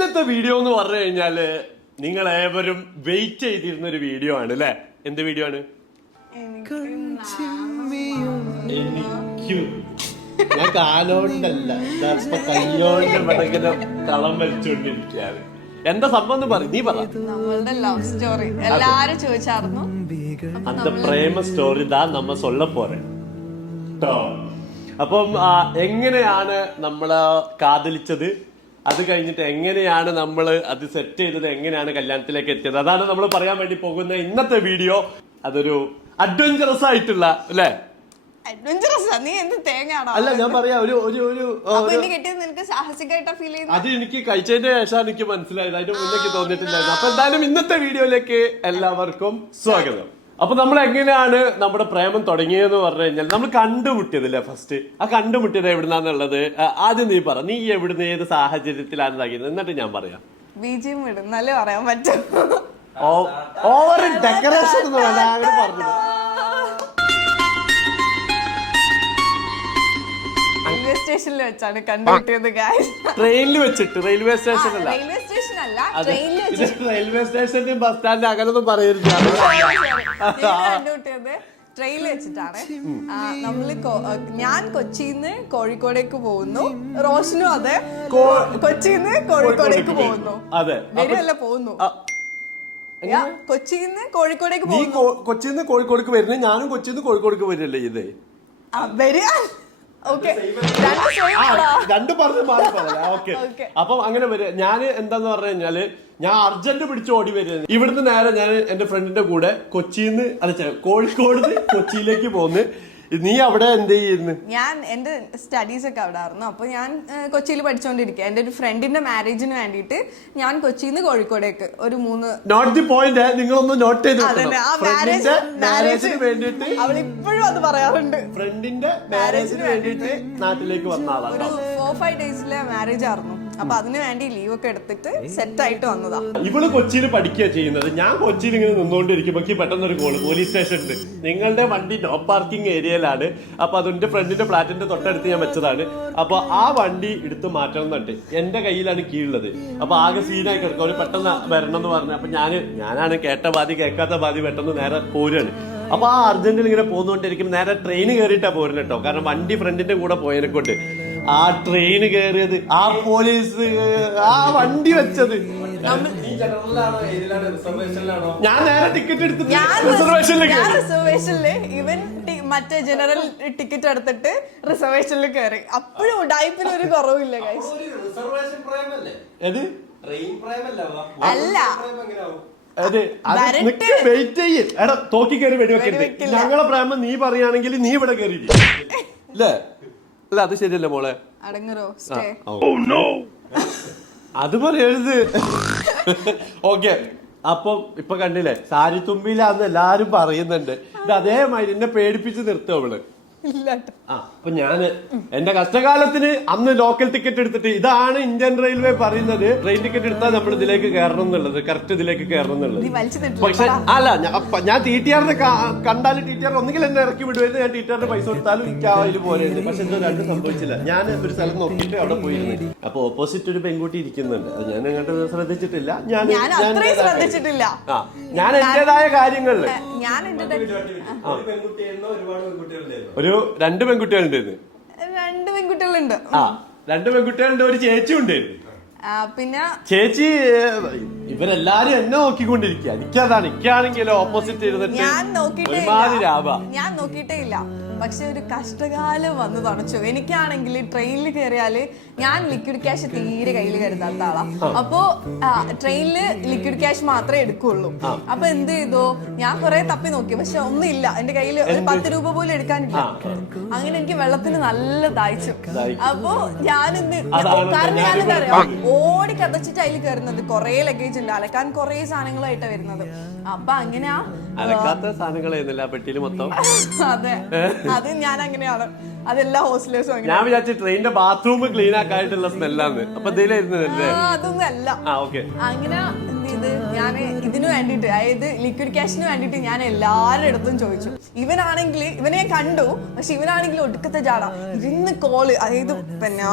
ഇന്നത്തെ വീഡിയോ എന്ന് പറഞ്ഞു കഴിഞ്ഞാല് നിങ്ങൾ ഏവരും വെയിറ്റ് ചെയ്തിരുന്ന ഒരു വീഡിയോ ആണ് അല്ലെ? എന്ത് വീഡിയോ ആണ്? ഞാൻ കാലോണ്ടല്ല, കയ്യോണ്ട് ഇങ്ങനെ കളം വലിച്ചുകൊണ്ടിരിക്കുകയാണ്. എന്താ സംഭവം എന്ന് പറ, നീ പറ. നമ്മളുടെ ലവ് സ്റ്റോറി എല്ലാരും ചോദിച്ചായിരുന്നു. அந்த പ്രേമ സ്റ്റോറി தான் நம்ம சொல்ல போறேன். അപ്പം എങ്ങനെയാണ് നമ്മള് കാതലിച്ചത്, അത് കഴിഞ്ഞിട്ട് എങ്ങനെയാണ് നമ്മൾ അത് സെറ്റ് ചെയ്തത്, എങ്ങനെയാണ് കല്യാണത്തിലേക്ക് എത്തിയത്, അതാണ് നമ്മൾ പറയാൻ വേണ്ടി പോകുന്ന ഇന്നത്തെ വീഡിയോ. അതൊരു അഡ്വഞ്ചറസ് ആയിട്ടുള്ള അല്ലേ? അല്ല, ഞാൻ പറയാ അത് എനിക്ക് കഴിച്ചതിന്റെ ശേഷം എനിക്ക് മനസ്സിലായത്, അതിന്റെ മുന്നേക്ക് തോന്നിയിട്ടില്ലായിരുന്നു. അപ്പൊ എന്തായാലും ഇന്നത്തെ വീഡിയോയിലേക്ക് എല്ലാവർക്കും സ്വാഗതം. അപ്പൊ നമ്മൾ എങ്ങനെയാണ് നമ്മുടെ പ്രേമം തുടങ്ങിയെന്ന് പറഞ്ഞു കഴിഞ്ഞാൽ നമ്മൾ കണ്ടുമുട്ടിയതല്ലേ ഫസ്റ്റ്. ആ കണ്ടുമുട്ടിയത് എവിടുന്നാന്നുള്ളത് ആദ്യം നീ പറ. നീ എവിടുന്ന് ഏത് സാഹചര്യത്തിലാണ് ഇതാക്കിയത്, എന്നിട്ട് ഞാൻ പറയാം. ബിജിഎം ഇടുന്നാലേ പറയാൻ പറ്റും. ഓവർ ഡെക്കറേഷൻ പറഞ്ഞു. റെയിൽവേ സ്റ്റേഷനിൽ വെച്ചാണ് കണ്ടുമുട്ടിയത്. ട്രെയിനിൽ വെച്ചിട്ട്, റെയിൽവേ സ്റ്റേഷൻ അല്ല, റെയിൽവേ സ്റ്റേഷൻ അല്ല, ട്രെയിനിൽ വെച്ചിട്ട്. റെയിൽവേ സ്റ്റേഷന്റെയും ബസ് സ്റ്റാൻഡിന്റെ അങ്ങനൊന്നും പറയരുത്. കണ്ടുമുട്ടിയത് ട്രെയിനിൽ വെച്ചിട്ടാണ്. ഞാൻ കൊച്ചിന്ന് കോഴിക്കോടേക്ക് പോകുന്നു, റോഷനും അതെ കൊച്ചിന്ന് കോഴിക്കോടേക്ക് പോകുന്നു. അതെ, വരികയല്ല പോകുന്നു. കൊച്ചിന്ന് കോഴിക്കോടേക്ക് നീ കൊച്ചിന്ന് കോഴിക്കോടേക്ക് വരുന്നേ, ഞാനും കൊച്ചിന്ന് കോഴിക്കോടേക്ക് വരില്ലേ ഇത് വരിക. രണ്ടു പറഞ്ഞ് മാറി പറയാം. ഓക്കെ, അപ്പം അങ്ങനെ വരിക. ഞാൻ എന്താന്ന് പറഞ്ഞു കഴിഞ്ഞാല് ഞാൻ അർജന്റ് പിടിച്ച് ഓടി വരുന്നത്. ഇവിടുന്ന് നേരെ ഞാൻ എന്റെ ഫ്രണ്ടിന്റെ കൂടെ കൊച്ചിന്ന് കോഴിക്കോട് കൊച്ചിയിലേക്ക് പോന്ന്. നീ അവിടെ എന്ത് ചെയ്യുന്നു? ഞാൻ എന്റെ സ്റ്റഡീസ് ഒക്കെ അവിടെ ആയിരുന്നു. അപ്പൊ ഞാൻ കൊച്ചിയിൽ പഠിച്ചോണ്ടിരിക്കുക. എന്റെ ഒരു ഫ്രണ്ടിന്റെ മാരേജിന് വേണ്ടിയിട്ട് ഞാൻ കൊച്ചിന്ന് കോഴിക്കോടേക്ക് ഒരു 3 നോട്ട് ദി പോയിന്റ്, നിങ്ങളൊന്ന് നോട്ട് ചെയ്ത് മാരേജിന് വേണ്ടിയിട്ട് അവളിപ്പോഴും അത് പറയാറുണ്ട്. ഫ്രണ്ടിന്റെ മാരേജിന് വേണ്ടിയിട്ട് നാട്ടിലേക്ക് വന്ന ആളാണ്. ഒരു 4-5 ഡേയ്സിലെ മാരേജ് ആയിരുന്നു. അപ്പൊ അതിനു വേണ്ടി ലീവ് ഒക്കെ എടുത്തിട്ട് സെറ്റ് ആയിട്ട് വന്നതാ. ഇവള് കൊച്ചിയിൽ പഠിക്കുക ചെയ്യുന്നത്. ഞാൻ കൊച്ചിയിൽ ഇങ്ങനെ നിന്നുകൊണ്ടിരിക്കുമ്പോ പെട്ടെന്നൊരു കോള്, പോലീസ് സ്റ്റേഷനിൽ നിങ്ങളുടെ വണ്ടി നോ പാർക്കിംഗ് ഏരിയയിലാണ്. അപ്പൊ അതിന്റെ ഫ്രണ്ടിന്റെ ഫ്ലാറ്റിന്റെ തൊട്ടടുത്ത് ഞാൻ വെച്ചതാണ്. അപ്പൊ ആ വണ്ടി എടുത്ത് മാറ്റണം എന്നുണ്ട്. എന്റെ കയ്യിലാണ് കീഴുള്ളത്. അപ്പൊ ആകെ സീനായി കിടക്കും. അവര് പെട്ടെന്ന് വരണം എന്ന് പറഞ്ഞു. അപ്പൊ ഞാനാണ് കേട്ട ബാധി കേൾക്കാത്ത ബാധി പെട്ടെന്ന് നേരെ പോരാണ്. അപ്പൊ ആ അർജന്റിൽ ഇങ്ങനെ പോന്നുകൊണ്ടിരിക്കും. നേരെ ട്രെയിൻ കയറിയിട്ടാ പോരുന്നത് കേട്ടോ. കാരണം വണ്ടി ഫ്രണ്ടിന്റെ കൂടെ പോയതിനെ കൊണ്ട് ആ ട്രെയിൻ കയറിയത്, ആ പോലീസ് ആ വണ്ടി വെച്ചത്. ഞാൻ നേരെ ടിക്കറ്റ് എടുത്തിട്ട് റിസർവേഷനില് ഇവൻ മറ്റേ ജനറൽ ടിക്കറ്റ് എടുത്തിട്ട് റിസർവേഷനിൽ കയറി. അപ്പോഴും ഉടായ്പിന് ഒരു കുറവില്ല. അല്ല, വെയിറ്റ് ചെയ്യ്. എടാ, തോക്കി കയറി വെടിവെക്കരുത്. ഞങ്ങളെ പ്രേമം നീ പറയുകയാണെങ്കിൽ നീ ഇവിടെ കയറി അല്ലേ? അല്ല, അത് ശരിയല്ലേ മോളെ? അത് പറയരുത്. ഓക്കെ, അപ്പം ഇപ്പൊ കണ്ടില്ലേ, സാരിത്തുമ്പിലാന്ന് എല്ലാരും പറയുന്നുണ്ട്. ഇത് അതേമാതിരി എന്നെ പേടിപ്പിച്ച് നിർത്തും അവള്. അപ്പൊ ഞാന് എന്റെ കഷ്ടകാലത്തിന് അന്ന് ലോക്കൽ ടിക്കറ്റ് എടുത്തിട്ട്, ഇതാണ് ഇന്ത്യൻ റെയിൽവേ പറയുന്നത്, ട്രെയിൻ ടിക്കറ്റ് എടുത്താൽ നമ്മൾ ഇതിലേക്ക് കയറണം എന്നുള്ളത്, കറക്റ്റ് ഇതിലേക്ക് കയറണം എന്നുള്ളത്. പക്ഷെ അല്ല, ഞാൻ TTR കണ്ടാൽ TTR ഒന്നുകിൽ എന്നെ ഇറക്കി വിടുമായിരുന്നു. ഞാൻ TTR പൈസ കൊടുത്താലും എനിക്ക് ആ ഇതിൽ പോലെയുണ്ട്. പക്ഷെ എന്തോ രണ്ടും സംഭവിച്ചില്ല. ഞാൻ ഒരു സ്ഥലം നോക്കിയിട്ട് അവിടെ പോയിരുന്നു. അപ്പൊ ഓപ്പോസിറ്റ് ഒരു പെൺകുട്ടി ഇരിക്കുന്നുണ്ട്. അത് ഞാൻ അങ്ങോട്ട് ശ്രദ്ധിച്ചിട്ടില്ല. ഞാൻ എന്റേതായ കാര്യങ്ങളില് ഒരു 2 പെൺകുട്ടികളുണ്ടായിരുന്നു. 2 പെൺകുട്ടികളുണ്ട്. 2 പെൺകുട്ടികളുണ്ട്. ഒരു ചേച്ചി ഉണ്ടായിരുന്നു. പിന്നെ ചേച്ചി ഇവരെല്ലാരും എന്നെ നോക്കിക്കൊണ്ടിരിക്കുക. എനിക്കാണെങ്കിലോ ഓപ്പോസിറ്റ് ഇരുന്നിട്ട് ഞാൻ നോക്കിയിട്ടേ ഇല്ല. പക്ഷെ ഒരു കഷ്ടകാലം വന്നു തണച്ചു. എനിക്കാണെങ്കിൽ ട്രെയിനിൽ കയറിയാല് ഞാൻ ലിക്വിഡ് ക്യാഷ് തീരെ കയ്യിൽ കരുതാത്ത ആളാ. അപ്പോ ട്രെയിനില് ലിക്വിഡ് ക്യാഷ് മാത്രമേ എടുക്കുള്ളൂ. അപ്പൊ എന്ത് ചെയ്തോ, ഞാൻ കുറെ തപ്പി നോക്കി, പക്ഷെ ഒന്നുമില്ല എന്റെ കയ്യിൽ. ഒരു 10 രൂപ പോലും എടുക്കാനില്ല. അങ്ങനെ എനിക്ക് വെള്ളത്തിന് നല്ല ദാഹിച്ചു. അപ്പൊ കാരണം ഞാനെന്താ പറയാ, ഓടി കതച്ചിട്ട് അതിൽ കയറുന്നത്. കുറെ ലഗേജ് ഉണ്ട്, അലക്കാൻ കുറെ സാധനങ്ങളായിട്ടാ വരുന്നത്. അപ്പൊ അങ്ങനെയാ അലക്കാത്ത സാധനങ്ങളായിരുന്നില്ല പെട്ടിയില് മൊത്തം. അതെ, അത് ഞാൻ അങ്ങനെയാണ്. അതെല്ലാ ഹോസ്റ്റലേഴ്സും ഞാൻ വിചാരിച്ചു ട്രെയിനിന്റെ ബാത്റൂം ക്ലീൻ ആക്കായിട്ടുള്ള സ്മെല്ലാന്ന്. അപ്പൊ ഇതിലായിരുന്നല്ലേ? അതൊന്നും അല്ല. അങ്ങനെ എന്ത് ചെയ്ത് ഞാൻ ഇതിനു വേണ്ടിട്ട്, അതായത് ലിക്വിഡ് ക്യാഷിന് വേണ്ടിട്ട് ഞാൻ എല്ലാവരുടെ അടുത്തും ചോദിച്ചു. ഇവനാണെങ്കിൽ ഇവനെ ഞാൻ കണ്ടു, പക്ഷെ ഇവനാണെങ്കിൽ ഒടുക്കത്തെ ജാട. ഇരുന്ന് കോള്, അതായത് പിന്നെ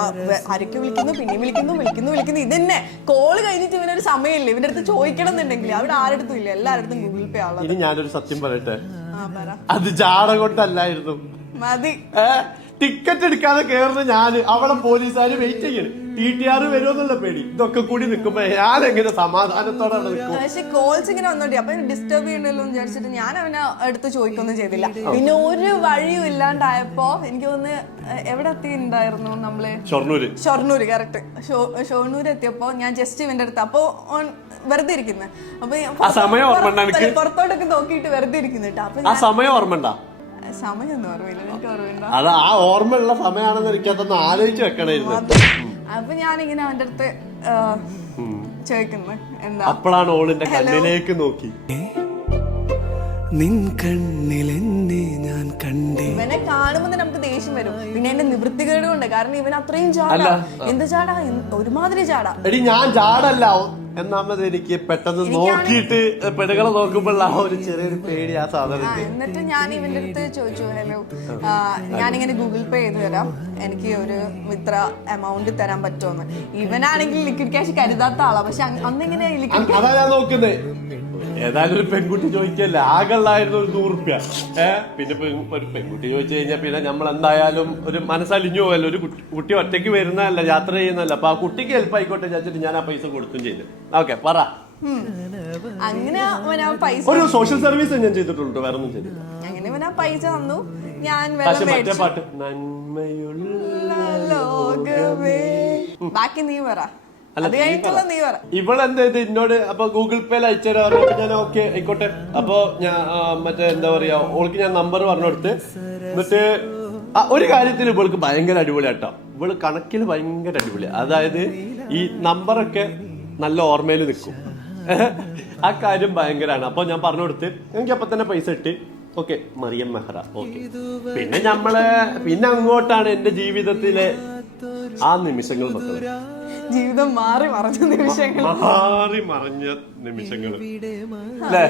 ആരൊക്കെ വിളിക്കുന്നു, പിന്നെ വിളിക്കുന്നു ഇതന്നെ കോള് കഴിഞ്ഞിട്ട് ഇവനൊരു സമയമില്ല. ഇവന്റെ അടുത്ത് ചോദിക്കണം എന്നുണ്ടെങ്കിൽ അവിടെ ആരടുത്തും ഇല്ല, എല്ലാരടുത്തും ഗൂഗിൾ പേ ആളാണ്. ഇനി ഞാനൊരു സത്യം പറയട്ടെ, അത് ജാട കൊണ്ടല്ലായിരുന്നു. മതി. ടിക്കറ്റ് എടുക്കാതെ കേറുന്ന ഞാന് അവിടെ പോലീസുകാര് വെയിറ്റ് ചെയ്യണം, TTR വരുമെന്നുള്ള പേടി. ഇതൊക്കെ കൂടി നിൽക്കുമ്പോ ഞാൻ എങ്ങനെ സമാധാനത്തോടെ നിൽക്കും? പക്ഷെ കോൾസ് ഇങ്ങനെ വന്നോണ്ടി, അപ്പൊ ഡിസ്റ്റർബ് ചെയ്യണ്ടല്ലോ എന്ന് വിചാരിച്ചിട്ട് ഞാൻ അവനെ അടുത്ത് ചോദിക്കൊന്നും ചെയ്തില്ല. പിന്നെ ഒരു വഴിയും ഇല്ലാണ്ടായപ്പോ എനിക്ക് തോന്നുന്നു എവിടെ എത്തിണ്ടായിരുന്നു നമ്മള്, ഷൊർണൂര് കറക്റ്റ്. ഷൊർണൂര് എത്തിയപ്പോ ഞാൻ ജസ്റ്റ് ഇവന്റെ അടുത്ത്, അപ്പൊ വെറുതെ ഇരിക്കുന്നത്, അപ്പൊ പുറത്തോട്ടൊക്കെ നോക്കിയിട്ട് വെറുതെ ഇരിക്കുന്നുണ്ട്. അപ്പൊ സമയം ഓർമ്മയുണ്ടോ? സമയമൊന്നും ഓർമ്മയില്ല, എനിക്ക് ഓർമ്മയുണ്ടോ? അത് ആ ഓർമ്മയുള്ള സമയമാണെന്ന് എനിക്കതൊന്ന് ആലോചിച്ച് വെക്കണമായിരുന്നു. അപ്പൊ ഞാനിങ്ങനെ അവന്റെ അടുത്ത് ചോദിക്കുന്നു എന്താ. അപ്പോഴാണ് ഓളിന്റെ കണ്ണിലേക്ക് നോക്കി, നിൻ കണ്ണിലെന്നെ ഞാൻ കണ്ടേ. ഇവനെ കാണുമ്പോ നമുക്ക് ദേഷ്യം വരും. പിന്നെ എന്റെ നിവൃത്തികേട് കൊണ്ട്, കാരണം ഇവൻ അത്രയും ചാടാ. എന്ത് ചാടാ, ഒരുമാതിരി ചാടാ. എടി ഞാൻ ചാടല്ല, എന്നാമത് എനിക്ക് പെട്ടെന്ന് നോക്കിയിട്ട് പെടുകളെ നോക്കുമ്പോൾ ആ ഒരു ചെറിയൊരു പേടി ആ സാധനം. എന്നിട്ട് ഞാൻ ഇവന്റെ അടുത്ത് ചോദിച്ചു, ഹലോ ഞാനിങ്ങനെ ഗൂഗിൾ പേ ചെയ്ത് തരാം, എനിക്ക് ഒരു ഇത്ര എമൗണ്ട് തരാൻ പറ്റുമെന്ന്. ഇവനാണെങ്കിൽ ലിക്വിഡ് ക്യാഷ് കരുതാത്ത ആളാ, പക്ഷെ അന്നിങ്ങനെ അതാ ഞാൻ നോക്കുന്നത്. ഏതായാലും ഒരു പെൺകുട്ടി ചോദിക്കല്ലേ, ആകെള്ളായിരുന്നു ഒരു 100 റുപ്യ. പിന്നെ ഒരു പെൺകുട്ടി ചോദിച്ചു കഴിഞ്ഞാൽ പിന്നെ നമ്മൾ എന്തായാലും ഒരു മനസ്സലിഞ്ഞു പോകല്ലോ. ഒരു കുട്ടി ഒറ്റയ്ക്ക് വരുന്നതല്ല, യാത്ര ചെയ്യുന്നതല്ല. അപ്പൊ ആ കുട്ടിക്ക് ഹെൽപ്പ് ആയിക്കോട്ടെ വിചാരിച്ചിട്ട് ഞാൻ ആ പൈസ കൊടുത്തും ചെയ്തു. ഓക്കെ, പറ. അങ്ങനെ പൈസ, ഒരു സോഷ്യൽ സർവീസ് ഞാൻ ചെയ്തിട്ടുണ്ട്, വേറെ ഒന്നും ചെയ്തില്ല. അങ്ങനെ ഇവനാ പൈസ തന്നു. ഞാൻ മറ്റേ പാട്ട് നന്മയുള്ള ലോകമേ, ബാക്കി നീ പറ. ഇവളെന്താ എന്നോട് അപ്പൊ ഗൂഗിൾ പേയിൽ അയച്ചു തരാറ്. ഞാൻ ഓക്കെ ആയിക്കോട്ടെ. അപ്പൊ ഞാൻ മറ്റേ എന്താ പറയാ, ഓൾക്ക് ഞാൻ നമ്പർ പറഞ്ഞു കൊടുത്ത്. എന്നിട്ട് ഒരു കാര്യത്തിൽ ഇവൾക്ക് ഭയങ്കര അടിപൊളിയാട്ടോ. ഇവള് കണക്കിൽ ഭയങ്കര അടിപൊളി. അതായത് ഈ നമ്പറൊക്കെ നല്ല ഓർമ്മയിൽ നിൽക്കും. ആ കാര്യം ഭയങ്കരമാണ്. അപ്പൊ ഞാൻ പറഞ്ഞു കൊടുത്ത് എനിക്ക് അപ്പൊ തന്നെ പൈസ ഇട്ട്. ഓക്കെ, മറിയം മെഹ്റ. ഓക്കെ, പിന്നെ അങ്ങോട്ടാണ് എന്റെ ജീവിതത്തിലെ ആ നിമിഷങ്ങൾ മക്കളെ. ജീവിതം മാറി മറിഞ്ഞ നിമിഷങ്ങൾ, അല്ലേ?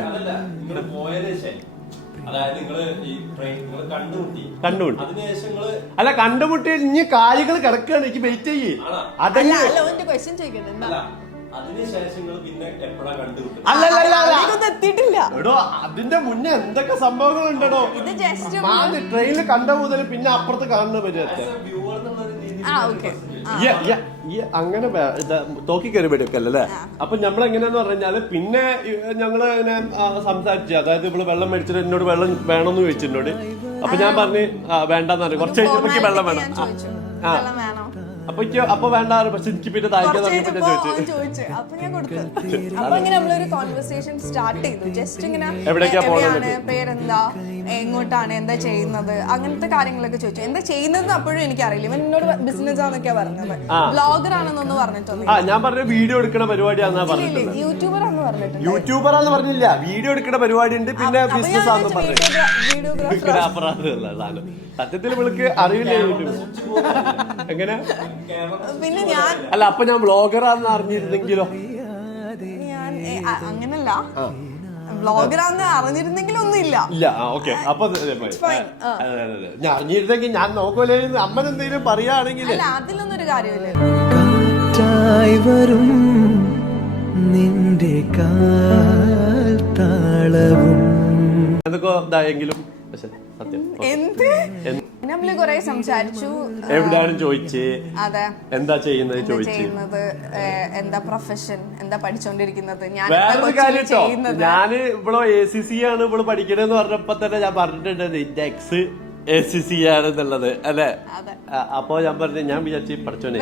അല്ല, കണ്ടുമുട്ടി ഇനി കാര്യങ്ങൾ കിടക്കുകയാണ്. എനിക്ക് വെയിറ്റ് ചെയ്യേ. അതല്ല ക്വസ്റ്റ്യൻ ചോദിക്കട്ടെ. എടോ, അതിന്റെ മുന്നേ എന്തൊക്കെ സംഭവങ്ങൾ ഉണ്ടോ? ട്രെയിനിൽ കണ്ട മുതൽ പിന്നെ അപ്പുറത്ത് കാണുന്ന പറ്റുക. അങ്ങനെ തോക്കി കയറി എടുക്കല്ലേ. അപ്പൊ നമ്മളെങ്ങനെയാന്ന് പറഞ്ഞാല് പിന്നെ ഞങ്ങള് ഇങ്ങനെ സംസാരിച്ചു. അതായത് ഇവള് വെള്ളം മേടിച്ചിട്ട് എന്നോട് വെള്ളം വേണമെന്ന് ചോദിച്ചു എന്നോട്. അപ്പൊ ഞാൻ പറഞ്ഞു വേണ്ടെന്ന് പറഞ്ഞു. കുറച്ച് കഴിഞ്ഞപ്പോഴേക്ക് വെള്ളം വേണം. അപ്പൊ വേണ്ട, പക്ഷെ എനിക്ക് പിന്നെ ചോദിച്ചു. അപ്പൊ ഞാൻ കൊടുത്തു. അപ്പൊ ഇങ്ങനെ നമ്മളൊരു കോൺവെർസേഷൻ സ്റ്റാർട്ട് ചെയ്തു. ജസ്റ്റ് ഇങ്ങനെ എവിടെയാണ്, പേരെന്താ, എങ്ങോട്ടാണ്, എന്താ ചെയ്യുന്നത്, അങ്ങനത്തെ കാര്യങ്ങളൊക്കെ ചോദിച്ചു. എന്താ ചെയ്യുന്നത് അപ്പോഴും എനിക്കറിയില്ല. ഇവൻ എന്നോട് ബിസിനസ് ആണെന്നൊക്കെയാ പറഞ്ഞത്. ബ്ലോഗർ ആണെന്നൊന്നും പറഞ്ഞിട്ടൊന്നും. ഞാൻ പറഞ്ഞ വീഡിയോ എടുക്കുന്ന പരിപാടിയാണെന്നാ പറഞ്ഞില്ല. യൂട്യൂബർ ആണെന്ന് പറഞ്ഞിട്ടുണ്ട്. യൂട്യൂബർ ആണെന്ന് പറഞ്ഞില്ല, വീഡിയോ എടുക്കുന്ന പരിപാടി ഉണ്ട്. പിന്നെ ബിസിനസ് ആണെന്ന് പറഞ്ഞു. സത്യത്തിൽ ഇവൾക്ക് അറിയില്ല യൂട്യൂബ് എങ്ങനെ. പിന്നെ ഞാൻ അല്ല, അപ്പൊ ഞാൻ ബ്ലോഗറാന്ന് അറിഞ്ഞിരുന്നെങ്കിലോ? അങ്ങനല്ല, ബ്ലോഗറാന്ന് അറിഞ്ഞിരുന്നെങ്കിലും ഒന്നുമില്ല. ഓക്കെ, അപ്പൊ ഞാൻ അറിഞ്ഞിരുന്നെങ്കിൽ ഞാൻ നോക്കൂലേ. അമ്മ എന്തെങ്കിലും പറയുകയാണെങ്കിൽ അതിലൊന്നും ഒരു കാര്യമില്ല. വരും നിന്റെ കാലവും എന്തൊക്കെ ഇതായെങ്കിലും നമ്മള് കൊറേ സംസാരിച്ചു. എവിടെയാണ് ചോദിച്ചേ, അതെ, എന്താ ചെയ്യുന്നത് ചോദിച്ചു, എന്താ പ്രൊഫഷൻ, എന്താ പഠിച്ചോണ്ടിരിക്കുന്നത്. വേറൊരു കാര്യം കേട്ടോ, ഞാന് ഇവിടെ ACC ആണ് ഇവിടെ പഠിക്കണെന്ന് പറഞ്ഞപ്പോ തന്നെ ഞാൻ പറഞ്ഞിട്ടുണ്ട് എന്റെ എക്സ് ACC ആണെന്നുള്ളത്, അല്ലെ? അപ്പൊ ഞാൻ പറഞ്ഞു, ഞാൻ വിചാരിച്ചു പഠിച്ചോനെ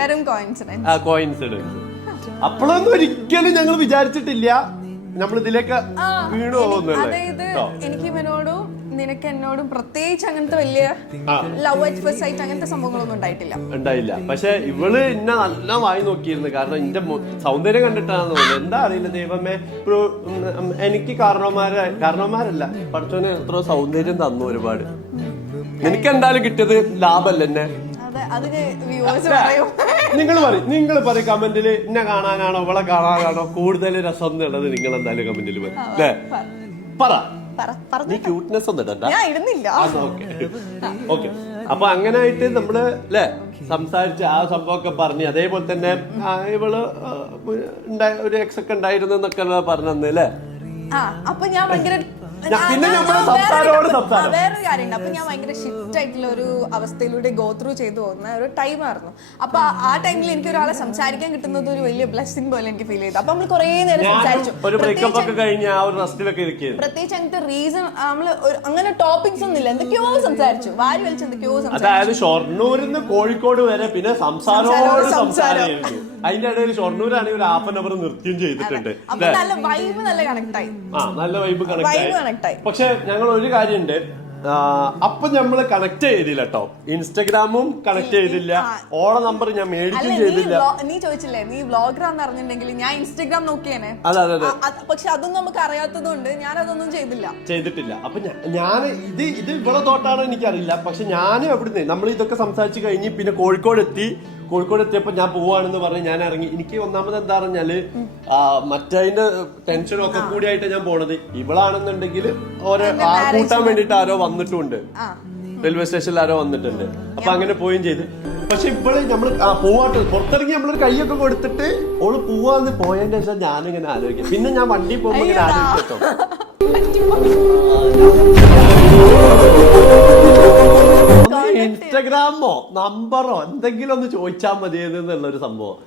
കോയിൻസിഡൻസ്. അപ്പോഴൊന്നും ഒരിക്കലും ഞങ്ങൾ വിചാരിച്ചിട്ടില്ല നമ്മൾ ഇതിലേക്ക് വീണു പോകുന്നത്. അതായത് എനിക്ക് ഇവനോടും നിനക്ക് എന്നോടും പ്രത്യേകിച്ച് അങ്ങനത്തെ വലിയ ലവ് അറ്റ് ഫസ്റ്റ് സൈറ്റ് അങ്ങനത്തെ സംഭവങ്ങളൊന്നും ഉണ്ടായില്ല. പക്ഷെ ഇവള് എന്നെ നല്ല വായി നോക്കിയിരുന്നു. കാരണം എന്റെ സൗന്ദര്യം കണ്ടിട്ടാണെന്ന് തോന്നുന്നു. എന്താ അറിയില്ല, ദൈവമേ. എനിക്ക് കാരണവന്മാരല്ല, പഠിച്ചോനെ എത്ര സൗന്ദര്യം തന്നു ഒരുപാട്. നിനക്ക് എന്തായാലും കിട്ടിയത് ലാഭല്ലേ എന്നെ. അതെ, അത് വ്യൂവേഴ്സ് പറയും. നിങ്ങൾ പറയും കമന്റില് എന്നെ കാണാനാണോ ഇവളെ കാണാനാണോ കൂടുതൽ രസം എന്നുള്ളത് നിങ്ങൾ എന്തായാലും കമന്റിൽ പറയും അല്ലേ. നീ ക്യൂട്ട്നെസ് ഒന്നും ഇടണ്ട. ഞാൻ ഇടുന്നില്ല. ഓക്കെ. അപ്പൊ അങ്ങനെ ആയിട്ട് നമ്മള് അല്ലെ സംസാരിച്ച് ആ സംഭവമൊക്കെ പറഞ്ഞ് അതേപോലെ തന്നെ ഇവള് ഒരു എക്സ് ഒക്കെ ഉണ്ടായിരുന്നു എന്നൊക്കെ പറഞ്ഞു അല്ലേ. അപ്പൊ ഞാൻ ഭയങ്കര വേറൊരു കാര്യമുണ്ട്. അപ്പൊ ഞാൻ ഭയങ്കര ഷിഫ്റ്റ് ആയിട്ടുള്ള ഒരു അവസ്ഥയിലൂടെ ഗോ ത്രൂ ചെയ്തു പോകുന്ന ഒരു ടൈമായിരുന്നു. അപ്പൊ ആ ടൈമിൽ എനിക്ക് ഒരാളെ സംസാരിക്കാൻ കിട്ടുന്നത് ഒരു വലിയ ബ്ലെസ്സിംഗ് പോലെ എനിക്ക് ഫീൽ ചെയ്തു. അപ്പൊ നമ്മൾ കുറെ നേരം സംസാരിച്ചു. പ്രത്യേകിച്ച് അങ്ങനത്തെ റീസൺ നമ്മള് അങ്ങനെ ടോപ്പിക്സ് ഒന്നും ഇല്ല, എന്തൊക്കെയോ സംസാരിച്ചു, വാരി വലിച്ച് എന്തൊക്കെയോ സംസാരിച്ചു. ഷൊർണൂരിന്ന് കോഴിക്കോട് വരെ പിന്നെ സംസാരം. അതിന്റെ ഇടയിൽ ഷൊർണൂരാണെങ്കിൽ ഒരു ഹാഫ് ആൻ അവർ നൃത്യം ചെയ്തിട്ടുണ്ട്. നല്ല വൈബ്, നല്ല കണക്ട് ആയി. നല്ല വൈബ് കണക്ട് ആയി. പക്ഷെ ഞങ്ങൾ ഒരു കാര്യമുണ്ട്, അപ്പൊ നമ്മള് കണക്ട് ചെയ്തില്ല കേട്ടോ. ഇൻസ്റ്റഗ്രാമും കണക്ട് ചെയ്തില്ല, ഓള നമ്പർ ഞാൻ മേടിക്കും ചെയ്തില്ല. നീ ചോദിച്ചില്ലേ നീ വ്ളോഗറാന്ന് അറിഞ്ഞിട്ടുണ്ടെങ്കിൽ ഞാൻ ഇൻസ്റ്റഗ്രാം നോക്കിയേനെ. അതെ. പക്ഷെ അതൊന്നും നമുക്ക് അറിയാത്തതുകൊണ്ട് ഞാൻ അതൊന്നും ചെയ്തിട്ടില്ല. അപ്പൊ ഞാൻ ഇത് ഇവിടെ തോട്ടാണോ എനിക്കറിയില്ല. പക്ഷെ ഞാൻ എവിടുന്ന് നമ്മൾ ഇതൊക്കെ സംസാരിച്ച് കഴിഞ്ഞ് പിന്നെ കോഴിക്കോട് എത്തിയപ്പോ ഞാൻ പോവാണെന്ന് പറഞ്ഞ് ഞാൻ ഇറങ്ങി. എനിക്ക് ഒന്നാമത് എന്താ പറഞ്ഞാല് മറ്റതിന്റെ ടെൻഷനും ഒക്കെ കൂടിയായിട്ട് ഞാൻ പോണത്. ഇവളാണെന്നുണ്ടെങ്കിൽ ഓരോ കൂട്ടാൻ വേണ്ടിട്ട് ആരോ വന്നിട്ടുണ്ട്, റെയിൽവേ സ്റ്റേഷനിൽ ആരോ വന്നിട്ടുണ്ട്. അപ്പൊ അങ്ങനെ പോവുകയും ചെയ്ത്. പക്ഷെ ഇപ്പോഴും നമ്മള് പോവാട്ട് പുറത്തിറങ്ങി നമ്മളൊരു കൈയൊക്കെ കൊടുത്തിട്ട് ഓള് പോവാന്ന് പോയതിന്റെ ശേഷം ഞാനിങ്ങനെ ആലോചിക്കാം. പിന്നെ ഞാൻ വണ്ടി പോകുമ്പോ ഇങ്ങനെ ആലോചിക്കട്ടോ, ഇൻസ്റ്റഗ്രാമോ നമ്പറോ എന്തെങ്കിലും ഒന്ന് ചോദിച്ചാൽ മതി എന്നുള്ളൊരു സംഭവം.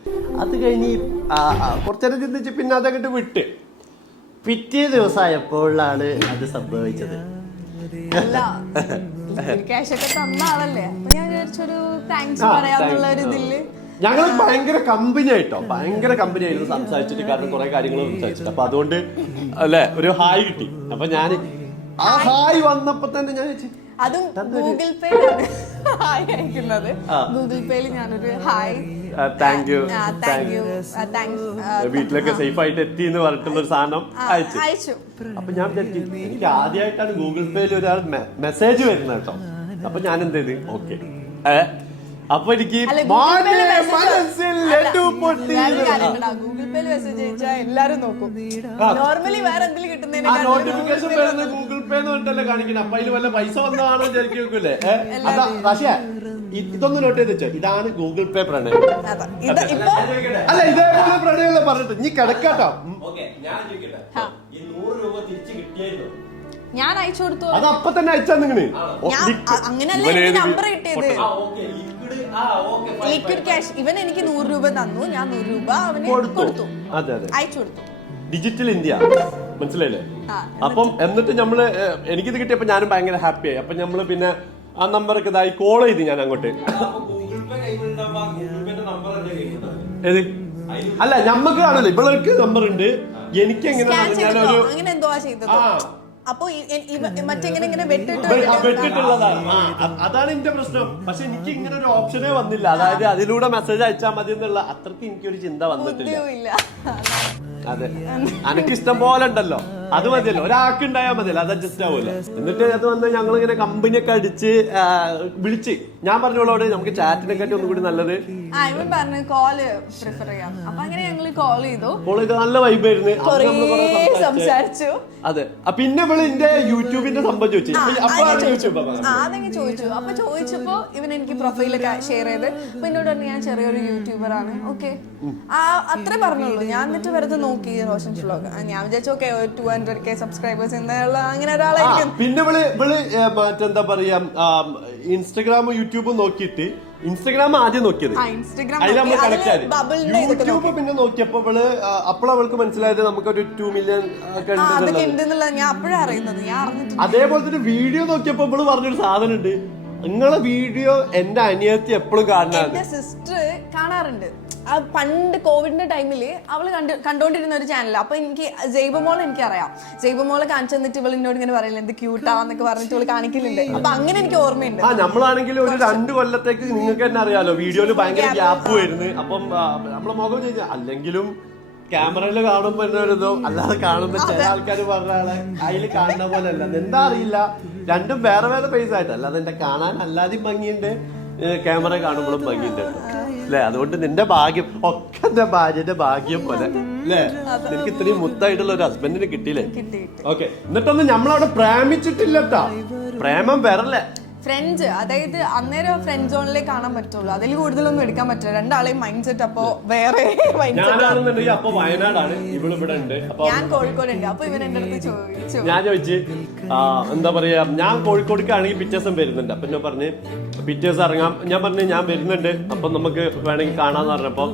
അത് കഴിഞ്ഞ് കുറച്ചേരം ചിന്തിച്ച് പിന്നെ അതങ്ങോട്ട് വിട്ട് പിറ്റേ ദിവസമായപ്പോഴാണ് അത് സംഭവിച്ചത്. ഞങ്ങൾ ഭയങ്കര കമ്പനി ആയിരുന്നു സംസാരിച്ചിട്ട്. കാരണം കുറെ കാര്യങ്ങൾ സംസാരിച്ചിട്ട്. അപ്പൊ അതുകൊണ്ട് അല്ലെ ഒരു ഹായ് കിട്ടി. അപ്പൊ ഞാൻ ആ ഹായ് വന്നപ്പോ തന്നെ ഞാൻ അതും ഗൂഗിൾ പേ ഹായ് അയക്കുന്നത്. ഗൂഗിൾ പേയിൽ ഞാനൊരു ഹായ് താങ്ക് യു വീട്ടിലൊക്കെ സേഫ് ആയിട്ട് എത്തി എന്ന് പറഞ്ഞിട്ടുള്ള ഒരു സാധനം അയച്ചു. അപ്പൊ ഞാൻ വിചാരിച്ചു എനിക്ക് ആദ്യമായിട്ടാണ് ഗൂഗിൾ പേയിൽ ഒരാൾ മെസ്സേജ് വരുന്നത് കേട്ടോ. അപ്പൊ ഞാൻ എന്ത് ചെയ്ത് ഓക്കെ. അപ്പൊ എനിക്ക് ഗൂഗിൾ പേയിൽ മെസ്സേജ് അയച്ചാൽ എല്ലാരും നോക്കും. നോർമലി വേറെ എന്തെങ്കിലും കിട്ടുന്നതിന് നോട്ടിഫിക്കേഷൻ വരുന്നത് ഗൂഗിൾ പേ എന്ന് പറഞ്ഞിട്ടല്ലേ കാണിക്കണം. അപ്പൊ അതിൽ വല്ല പൈസ വന്നതാണോ വിചാരിക്കൂല്ലേ. പക്ഷേ ഇതൊന്നും നോട്ട് ചെയ്ത് വെച്ചോ, ഇതാണ് ഗൂഗിൾ പേ പ്രണയം. അല്ല ഇതേപോലെ പ്രണയം പറഞ്ഞിട്ട് നീ കിടക്കാട്ടോ. ഞാൻ അയച്ചു കൊടുത്തു. അത് അപ്പൊ തന്നെ അയച്ചാ നിങ്ങള് അങ്ങനല്ലേ നമ്പർ കിട്ടിയത്. ലിക്വിഡ് ക്യാഷ് ഇവൻ എനിക്ക് 100 രൂപ തന്നു, ഞാൻ 100 രൂപ അവന് കൊടുത്തു, അയച്ചു കൊടുത്തു. ഡിജിറ്റൽ ഇന്ത്യ മനസ്സിലായില്ലേ. അപ്പം എന്നിട്ട് നമ്മള് എനിക്കിത് കിട്ടിയപ്പോ ഞാനും ഭയങ്കര ഹാപ്പി ആയി. അപ്പൊ നമ്മള് പിന്നെ ആ നമ്പറൊക്കെ ഇതായി കോൾ ചെയ്ത് ഞാൻ അങ്ങോട്ട്. ഏത് അല്ല ഞമ്മക്ക് കാണല്ലോ, ഇവൾക്ക് നമ്പർ ഉണ്ട്. എനിക്ക് എങ്ങനെ അങ്ങനെ എന്തോ ചെയ്തത്. അപ്പൊ മറ്റെങ്ങനെ വെട്ടിട്ടുള്ളതാണ്. അതാണ് എന്റെ പ്രശ്നം. പക്ഷെ എനിക്ക് ഇങ്ങനെ ഒരു ഓപ്ഷനേ വന്നില്ല. അതായത് അതിലൂടെ മെസ്സേജ് അയച്ചാൽ മതി എന്നുള്ള അത്രയ്ക്ക് എനിക്കൊരു ചിന്ത വന്നിട്ടില്ല. അതെ, അനക്ക് ഇഷ്ടം പോലെ ഉണ്ടല്ലോ, അത് മതിയല്ലോ, ഒരാൾക്ക് ഉണ്ടായാൽ മതിയല്ലോ, അത് അഡ്ജസ്റ്റ് ആവുമല്ലോ. എന്നിട്ട് അത് വന്ന് ഞങ്ങളിങ്ങനെ കമ്പനിയൊക്കെ അടിച്ച് വിളിച്ച് ഞാൻ പറഞ്ഞോളോട് നമുക്ക് ചാറ്റിനെക്കാട്ടി ഒന്നും കൂടി നല്ലത് കോൾ ചെയ്ത് നല്ല വൈബായിരുന്നു, സംസാരിച്ചു. അതെ. പിന്നെ ഇവള് എന്റെ യൂട്യൂബിന്റെ സംഭവം ചോദിച്ചു. അപ്പൊ ചോദിച്ചപ്പോ ഇവൻ എനിക്ക് പ്രൊഫൈലൊക്കെ ഷെയർ ചെയ്ത് എന്നോട് പറഞ്ഞു ഞാൻ ചെറിയൊരു യൂട്യൂബർ ആണ്. ഓക്കെ, അത്രേ പറഞ്ഞുള്ളൂ. ഞാൻ എന്നിട്ട് വെറുതെ നോക്കി റോഷൻ വ്ലോഗ്. ഞാൻ വിചാരിച്ചു ഓക്കെ 200K സബ്സ്ക്രൈബേഴ്സ് എന്നുള്ള അങ്ങനെ ഒരാളായിരിക്കും. പിന്നെ ഇവള് മറ്റെന്താ പറയാ ഇൻസ്റ്റഗ്രാമും യൂട്യൂബും നോക്കിയിട്ട് ഇൻസ്റ്റഗ്രാം ആദ്യം നോക്കിയത്, അതിൽ നമ്മൾ കണക്ട് ആയത്. യൂട്യൂബ് പിന്നെ നോക്കിയപ്പോ അപ്പോൾ അവൾക്ക് മനസ്സിലായത് നമുക്കൊരു 2 മില്യൺ ഒക്കെ ഞാൻ അപ്പോഴാണ് അറിയുന്നത്. അതേപോലെ തന്നെ വീഡിയോ നോക്കിയപ്പോ ഇവള് പറഞ്ഞൊരു സാധനം ഉണ്ട്, നിങ്ങളെ വീഡിയോ എന്റെ അനിയത്തി എപ്പോഴും കാണാറുണ്ട്. സിസ്റ്റർ കാണാറുണ്ട്. പണ്ട് കോവിഡിന്റെ ടൈമില് അവള് കണ്ടോണ്ടിരുന്ന ഒരു ചാനൽ. അപ്പൊ എനിക്ക് ജൈവമോൾ എനിക്കറിയാം. ജൈവമോളെ കാണിച്ചു തന്നിട്ട് ഇവൾ എന്നോട് ഇങ്ങനെ പറയില്ല എന്ത് ക്യൂട്ടാന്നൊക്കെ പറഞ്ഞിട്ട് ഇവള് കാണിക്കുന്നുണ്ട്. അപ്പൊ അങ്ങനെ എനിക്ക് ഓർമ്മയുണ്ട്. നമ്മളാണെങ്കിൽ ഒരു 2 കൊല്ലത്തേക്ക് നിങ്ങൾക്ക് തന്നെ അറിയാലോ വീഡിയോയില് ഭയങ്കര ഗ്യാപ്പ് വരുന്നു. അപ്പം നമ്മളെ മുഖം ചെയ്ത അല്ലെങ്കിലും ക്യാമറയിൽ കാണുമ്പോ തന്നെ ഒരു ഇതോ അല്ലാതെ കാണുമ്പോ ചില ആൾക്കാർ പറഞ്ഞ ആളെ അതിൽ കാണുന്ന പോലെ അല്ല. എന്താ അറിയില്ല, രണ്ടും വേറെ വേറെ ഫേസ് ആയിട്ട് അല്ലാതെ എന്റെ കാണാൻ അല്ലാതെയും ഭംഗിയുണ്ട്, ക്യാമറ കാണുമ്പോഴും ഭംഗിയുണ്ട് അല്ലേ. അതുകൊണ്ട് നിന്റെ ഭാഗ്യം ഒക്കെ എന്റെ ഭാര്യന്റെ ഭാഗ്യം പോലെ അല്ലേ. നിനക്ക് ഇത്രയും മുത്തായിട്ടുള്ള ഒരു ഹസ്ബൻഡിന് കിട്ടിയില്ലേ. ഓക്കെ, എന്നിട്ടൊന്നും നമ്മളവിടെ പ്രേമിച്ചിട്ടില്ലട്ടാ, പ്രേമം വരല്ലേ. ഫ്രണ്ട്സ്, അതായത് അന്നേരം ഫ്രണ്ട് സോണിലേക്ക് കാണാൻ പറ്റുള്ളൂ, അതിൽ കൂടുതലൊന്നും എടുക്കാൻ പറ്റില്ല. രണ്ടാളെയും മൈൻഡ് സെറ്റ് അപ്പൊ വേറെ മൈൻഡ് സെറ്റ്. ഞാനാണെന്നുണ്ടെങ്കിൽ അപ്പൊ വയനാടാണ്, ഇവിടെ ഇവിടെ ഉണ്ട്, ഞാൻ കോഴിക്കോടുണ്ട്. അപ്പൊ ഇവൻ എന്റെ അടുത്ത് ചോദിച്ചു, ഞാൻ ചോദിച്ചു എന്താ പറയാ, ഞാൻ കോഴിക്കോടേക്കാണെങ്കിൽ പിറ്റേ ദിവസം വരുന്നുണ്ട്. അപ്പൊ ഞാൻ പറഞ്ഞ് പിറ്റേ ദിവസം ഇറങ്ങാം. ഞാൻ പറഞ്ഞു ഞാൻ വരുന്നുണ്ട്, അപ്പൊ നമുക്ക് വേണമെങ്കിൽ കാണാന്ന് പറഞ്ഞപ്പോ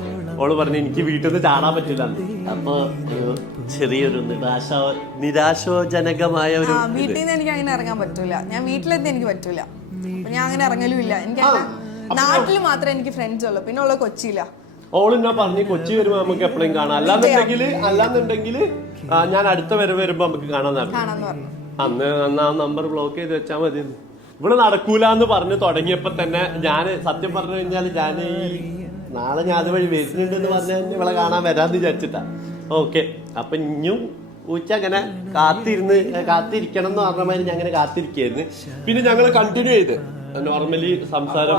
ഓള് പറഞ്ഞു എനിക്ക് വീട്ടിൽ നിന്ന് ചാടാൻ പറ്റില്ല. അപ്പൊ ചെറിയൊരു നിരാശോജനകമായ ഒരു വീട്ടിൽ നിന്ന് എനിക്ക് അങ്ങനെ ഇറങ്ങാൻ പറ്റൂല. ഞാൻ വീട്ടിലെത്തി എനിക്ക് പറ്റൂല, ഞാൻ അങ്ങനെ ഇറങ്ങലും ഇല്ല. എനിക്ക് നാട്ടിൽ മാത്രമേ എനിക്ക് ഫ്രണ്ട്സ് ഉള്ളൂ, പിന്നെ ഉള്ള കൊച്ചിയില്ല. ഓള് ഞാൻ പറഞ്ഞു കൊച്ചി വരുമ്പോ നമുക്ക് എപ്പോഴും കാണാം, അല്ലാന്നുണ്ടെങ്കിൽ ഞാൻ അടുത്ത വരുമ്പോ നമുക്ക് കാണാന്ന് പറഞ്ഞു. അന്ന് ആ നമ്പർ ബ്ലോക്ക് ചെയ്ത് വെച്ചാൽ മതി. ഇവിടെ നടക്കൂലെന്ന് പറഞ്ഞു തുടങ്ങിയപ്പോ തന്നെ ഞാൻ സത്യം പറഞ്ഞു കഴിഞ്ഞാൽ ഞാൻ ഈ നാളെ ഞാൻ അതുവഴി വരുന്നുണ്ടെന്ന് പറഞ്ഞാൽ ഇവിടെ കാണാൻ വരാന്ന് വിചാരിച്ചിട്ടാ. ഓക്കെ, അപ്പൊ ഇനിയും ഉച്ച അങ്ങനെ കാത്തിരിക്കണം എന്ന് പറഞ്ഞ മാതിരി ഞാൻ അങ്ങനെ കാത്തിരിക്കായിരുന്നു. പിന്നെ ഞങ്ങൾ കണ്ടിന്യൂ ചെയ്ത് നോർമലി സംസാരം.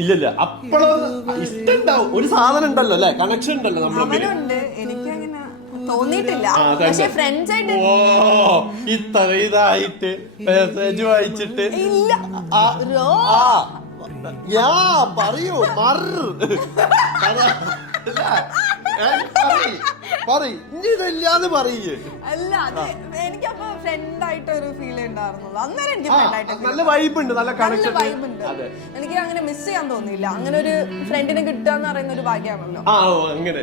ഇല്ലല്ല, അപ്പോഴും ഇഷ്ടം ഉണ്ടാവും, ഒരു സാധനം ഉണ്ടല്ലോ അല്ലെ, കണക്ഷൻ ഉണ്ടല്ലോ നമ്മളെ. എനിക്ക് അങ്ങനെ തോന്നിയിട്ടില്ല, പക്ഷെ ഫ്രണ്ട്സ് ആയിട്ട് ഇത്ര ഇതായിട്ട് മെസ്സേജ് വായിച്ചിട്ട് ഇല്ല. പറയൂ ഇതല്ലാന്ന് പറയേ. അല്ല, എനിക്കപ്പോ ഫ്രണ്ട് ആയിട്ട് ഒരു ഫീൽ ഉണ്ടായിരുന്നുള്ളൂ അന്നേരം. എനിക്ക് ഫ്രണ്ട് ആയിട്ട് നല്ല വൈബ് ഉണ്ട്, നല്ല കണക്ഷൻ ഉണ്ട്. എനിക്ക് അങ്ങനെ മിസ് ചെയ്യാൻ തോന്നിയില്ല. അങ്ങനെ ഒരു ഫ്രണ്ടിനെ കിട്ടുക എന്ന് പറയുന്ന ഒരു ഭാഗ്യമാണല്ലോ. അങ്ങനെ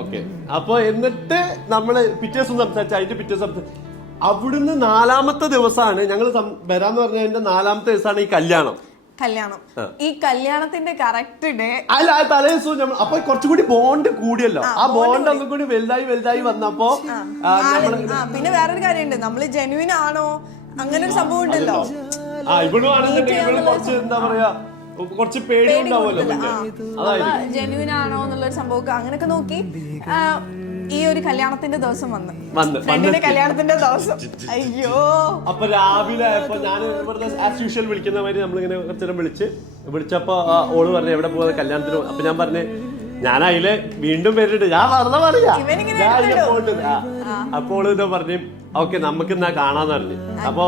ഓക്കെ. അപ്പൊ എന്നിട്ട് നമ്മള് പിറ്റേ ദിവസം സംസാരിച്ചു. അതിന്റെ പിറ്റേ ദിവസം അവിടുന്ന് 4ാമത്തെ ദിവസമാണ് ഞങ്ങൾ വരാന്ന് പറഞ്ഞതിന്റെ 4ാമത്തെ ദിവസമാണ് ഈ കല്യാണം. ഈ കല്യാണത്തിന്റെ കറക്റ്റ് ഡേ അല്ല, തലേ ദിവസവും അപ്പൊ കുറച്ചുകൂടി ബോണ്ട് കൂടിയല്ലോ. ആ ബോണ്ട് ഒന്നും കൂടി വലുതായി വന്നപ്പോ പിന്നെ വേറൊരു കാര്യമുണ്ട്, നമ്മള് ജെന്യുവിൻ ആണോ അങ്ങനെ ഒരു സംഭവം ഉണ്ടല്ലോ. ഇവളും ആണെന്നുണ്ടെങ്കിൽ ഇവള് കുറച്ച് എന്താ പറയാ കുറച്ച് പേടി ഉണ്ടാവുമല്ലോ. ജെന്യുവിൻ ആണോ എന്നുള്ളൊരു സംഭവം അങ്ങനെയൊക്കെ നോക്കി ഈ ഒരു കല്യാണത്തിന്റെ ദിവസം വന്ന് ഫ്രണ്ടിന്റെ കല്യാണത്തിന്റെ ദിവസം. അയ്യോ, അപ്പൊ രാവിലെ ആയപ്പോ ഞാൻ ഇവിടുത്തെ ആസ് യൂഷ്വൽ വിളിക്കുന്ന മാതിരി നമ്മളിങ്ങനെ കുറച്ചേരം വിളിച്ചപ്പോ ഓള് പറഞ്ഞു എവിടെ പോകുന്ന കല്യാണത്തിന്. അപ്പൊ ഞാൻ പറഞ്ഞു ഞാൻ അതില് വീണ്ടും പേരിട്ട് ഞാൻ പറഞ്ഞ പറയാ. അപ്പൊ ഓള് ഇതാ പറഞ്ഞു ഓക്കെ നമുക്ക് എന്നാ കാണാന്ന് പറഞ്ഞു. അപ്പൊ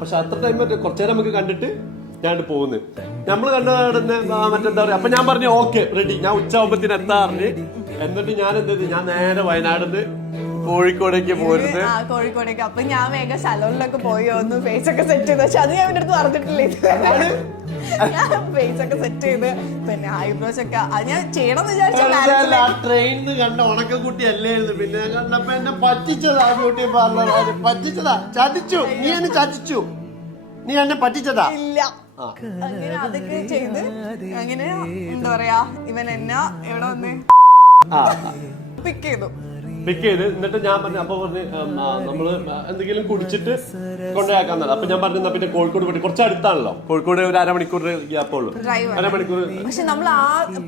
പക്ഷെ അത്ര ടൈം കുറച്ചേരം നമുക്ക് കണ്ടിട്ട് ഞാൻ പോകുന്നു. നമ്മള് കണ്ടു മറ്റെന്താ പറയാ. അപ്പൊ ഞാൻ പറഞ്ഞു ഓക്കെ റെഡി, ഞാൻ ഉച്ചയാകുമ്പത്തിന് എത്താ പറഞ്ഞു. എന്നിട്ട് ഞാൻ എന്ത് ചെയ്തു, ഞാൻ നേരെ വയനാടിന്ന് കോഴിക്കോടേക്ക് പോരുന്നത്. കോഴിക്കോടേക്ക്. അപ്പൊ ഞാൻ വേഗം സലോണിലൊക്കെ പോയി ഒന്ന് ഫേസ് ഒക്കെ സെറ്റ് ചെയ്ത്. പക്ഷെ അത് ഞാൻ എന്റെ അടുത്ത് പറഞ്ഞിട്ടില്ലേ, ഞാൻ ഫേസ് ഒക്കെ സെറ്റ് ചെയ്ത് പിന്നെ ഐബ്രോസ് ഒക്കെ അത് ഞാൻ ചെയ്യണമെന്ന് വിചാരിച്ചു. ട്രെയിനിന്ന് കണ്ട ഉണക്കക്കുട്ടി അല്ലായിരുന്നു. പിന്നെ കണ്ടപ്പോ എന്നെ പറ്റിച്ചതാ ബ്യൂട്ടി പാർലർ, പറ്റിച്ചതാ, ചതിച്ചു. നീ എന്നെ പറ്റിച്ചതാ. ഇല്ല, അങ്ങനെ അതൊക്കെ ചെയ്ത് അങ്ങനെ എന്താ പറയാ, ഇവൻ എന്നെ എവിടെ വന്ന് പിക്ക് ചെയ്ത് എന്നിട്ട് ഞാൻ പറഞ്ഞു. അപ്പൊ പറഞ്ഞു നമ്മള് എന്തെങ്കിലും കുടിച്ചിട്ട് കൊണ്ടുപോയാക്കാന്നത്. അപ്പൊ ഞാൻ പറഞ്ഞു പിന്നെ കോഴിക്കോട് പോയിട്ട് കുറച്ച് അടുത്താണല്ലോ, കോഴിക്കോട് ഒരു അരമണിക്കൂർ ഗ്യാപ്പുള്ളൂ, അരമണിക്കൂർ. പക്ഷെ നമ്മൾ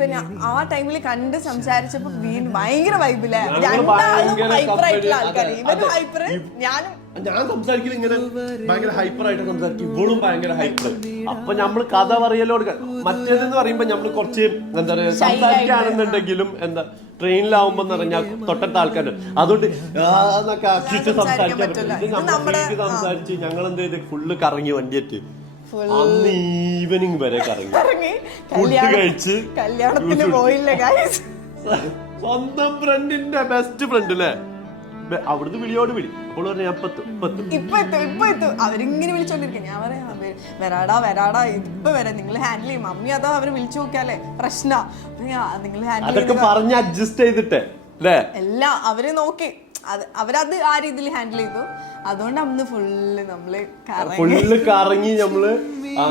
പിന്നെ ആ ടൈമിൽ കണ്ട് സംസാരിച്ചപ്പോ വീണ്ടും ഭയങ്കര വൈബില്ലേ. ഞാൻ സംസാരിക്കുന്നത് ഇങ്ങനെ ഭയങ്കര ഹൈപ്പർ ആയിട്ട് സംസാരിക്കും, ഇവളും ഭയങ്കര ഹൈപ്പർ. അപ്പൊ നമ്മള് കഥ പറയലോട് മറ്റേതെന്ന് പറയുമ്പോ നമ്മള് കുറച്ച് എന്താ പറയാ സംസാരിക്കുകയാണെന്നുണ്ടെങ്കിലും എന്താ ട്രെയിനിലാവുമ്പോ പറഞ്ഞാൽ തൊട്ടടുത്ത ആൾക്കാര് അതുകൊണ്ട് എന്നൊക്കെ ആക്കിയിട്ട് സംസാരിക്കാൻ പറ്റില്ല. ഇത് നമ്മള് സംസാരിച്ച് ഞങ്ങൾ എന്ത് ചെയ്ത് ഫുള്ള് കറങ്ങി വണ്ടിയേറ്റ് അന്ന് ഈവനിങ് വരെ കറങ്ങി ഫുഡ് കഴിച്ച് കല്യാണത്തിന് പോയില്ലേ. സ്വന്തം ഫ്രണ്ടിന്റെ ബെസ്റ്റ് ഫ്രണ്ട് അല്ലേ, അവിടുന്ന് വിളിയോട് വിളി. അപ്പോൾ ഞാൻ ഇപ്പൊ എത്തും അവരിങ്ങനെ വിളിച്ചോണ്ടിരിക്കും. ഞാൻ പറയാ വരാടാ ഇപ്പൊ വരാം, നിങ്ങൾ ഹാൻഡിൽ ചെയ്യും. മമ്മി അതോ അവര് വിളിച്ചു നോക്കിയാലേ പ്രശ്ന, നിങ്ങൾ അതൊക്കെ പറഞ്ഞ് അഡ്ജസ്റ്റ് ചെയ്തിട്ട് എല്ലാം അവര് നോക്കി, അവരത് ആ രീതിയിൽ ഹാൻഡിൽ ചെയ്തു. അതുകൊണ്ട് അന്ന് ഫുള്ള് കറങ്ങി നമ്മള്